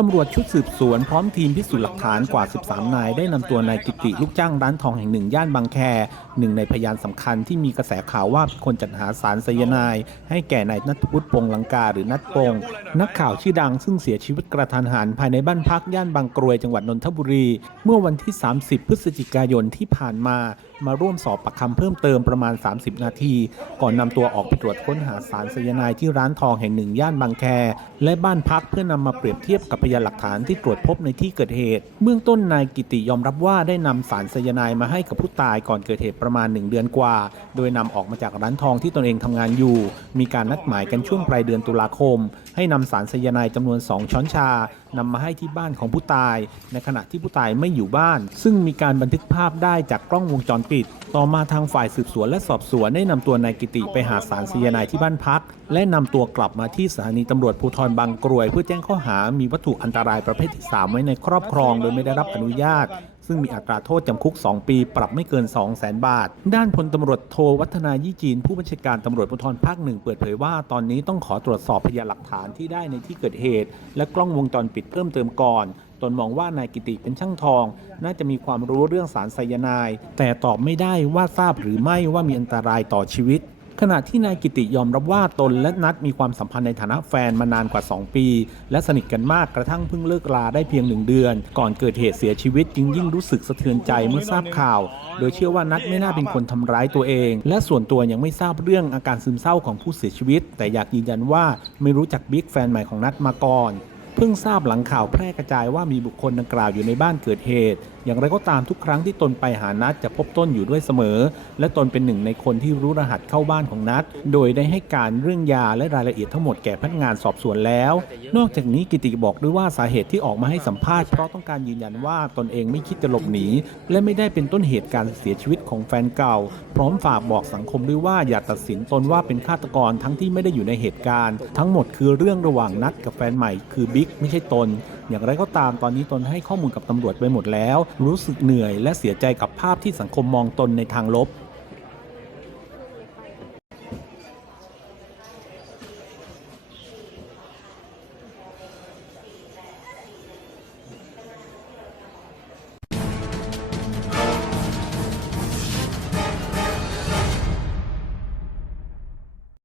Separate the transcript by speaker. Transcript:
Speaker 1: ตำรวจชุดสืบสวนพร้อมทีมพิสูจน์หลักฐานกว่า 13 นาย ได้นำตัวนายกิติลูกจ้างร้านทองแห่งหนึ่งย่านบางแคหนึ่งในพยานสำคัญที่มีกระแสข่าวว่าเป็นคนจัดหาสารไซยาไนด์ให้แก่นายนัทวุฒิปงลังกาหรือนัทปง นักข่าวชื่อดังซึ่งเสียชีวิตกระทันหันภายในบ้านพักย่านบางกรวยจังหวัดนนทบุรี เมื่อวันที่ 30 พฤศจิกายนที่ผ่านมามาร่วมสอบปากคำเพิ่มเติมประมาณ 30 นาที ก่อนนำตัวออกไปตรวจค้นหาสารไซยาไนด์ที่ร้านทองแห่งหนึ่งย่านบางแคและบ้านพักเพื่อนำมาเปรียบเทียบกับยานหลักฐานที่ตรวจพบในที่เกิดเหตุ เบื้องต้นนายกิติยอมรับว่าได้นำสารไซยาไนด์มาให้กับผู้ตายก่อนเกิดเหตุประมาณ 1 เดือนกว่า โดยนำออกมาจากร้านทองที่ตนเองทำงานอยู่ มีการนัดหมายกันช่วงปลายเดือนตุลาคม ให้นำสารไซยาไนด์จำนวน 2 ช้อนชานำมาให้ที่บ้านของผู้ตาย ในขณะที่ผู้ตายไม่อยู่บ้าน ซึ่งมีการบันทึกภาพได้จากกล้องวงจรปิด ต่อมาทางฝ่ายสืบสวนและสอบสวนได้นำตัวนายกิติไปหาสารสยานายที่บ้านพัก และนำตัวกลับมาที่สถานีตำรวจภูธรบางกรวย เพื่อแจ้งข้อหามีวัตถุอันตรายประเภทที่3ไว้ในครอบครอง โดยไม่ได้รับอนุญาต ซึ่งมีอัตราโทษจำคุก 2 ปี ปรับไม่เกิน 2 0 0แสนบาท ด้านพลตำรวจโทวัฒนายี่จีน ผู้บัญชาการตำรวจภูธรภาคหนึ่งเปิดเผยว่าตอนนี้ต้องขอตรวจสอบพยานหลักฐานที่ได้ในที่เกิดเหตุ และกล้องวงจรปิดเพิ่มเติมก่อนตนมองว่านายกิติเป็นช่างทอง น่าจะมีความรู้เรื่องสารไซยาไนด์แต่ตอบไม่ได้ว่าทราบหรือไม่ว่ามีอันตรายต่อชีวิต ขณะที่นายกิติยอมรับว่าตนและนัดมีความสัมพันธ์ในฐานะแฟนมานานกว่า 2 ปี และสนิทกันมากกระทั่งเพิ่งเลิกลาได้เพียงหนึ่งเดือน ก่อนเกิดเหตุเสียชีวิตจึงยิ่งรู้สึกสะเทือนใจเมื่อทราบข่าว โดยเชื่อว่านัดไม่น่าเป็นคนทำร้ายตัวเอง และส่วนตัวยังไม่ทราบเรื่องอาการซึมเศร้าของผู้เสียชีวิต แต่อยากยืนยันว่าไม่รู้จักบิ๊กแฟนใหม่ของนัดมาก่อนเพิ่งทราบหลังข่าวแพร่กระจายว่ามีบุคคลดังกล่าวอยู่ในบ้านเกิดเหตุ อย่างไรก็ตามทุกครั้งที่ตนไปหานัดจะพบต้นอยู่ด้วยเสมอ และตนเป็นหนึ่งในคนที่รู้รหัสเข้าบ้านของนัด โดยได้ให้การเรื่องยาและรายละเอียดทั้งหมดแก่พนักงานสอบสวนแล้ว นอกจากนี้กิติบอกด้วยว่าสาเหตุที่ออกมาให้สัมภาษณ์เพราะต้องการยืนยันว่าตนเองไม่คิดจะหลบหนี และไม่ได้เป็นต้นเหตุการเสียชีวิตของแฟนเก่า พร้อมฝากบอกสังคมด้วยว่าอย่าตัดสินตนว่าเป็นฆาตกรทั้งที่ไม่ได้อยู่ในเหตุการณ์ ทั้งหมดคือเรื่องระหว่างนัดกับแฟนใหม่คือบิ๊กไม่ใช่ตน อย่างไรก็ตามตอนนี้ตนให้ข้อมูลกับตำรวจไปหมดแล้ว รู้สึกเหนื่อยและเสียใจกับภาพที่สังคมมองตนในทางลบ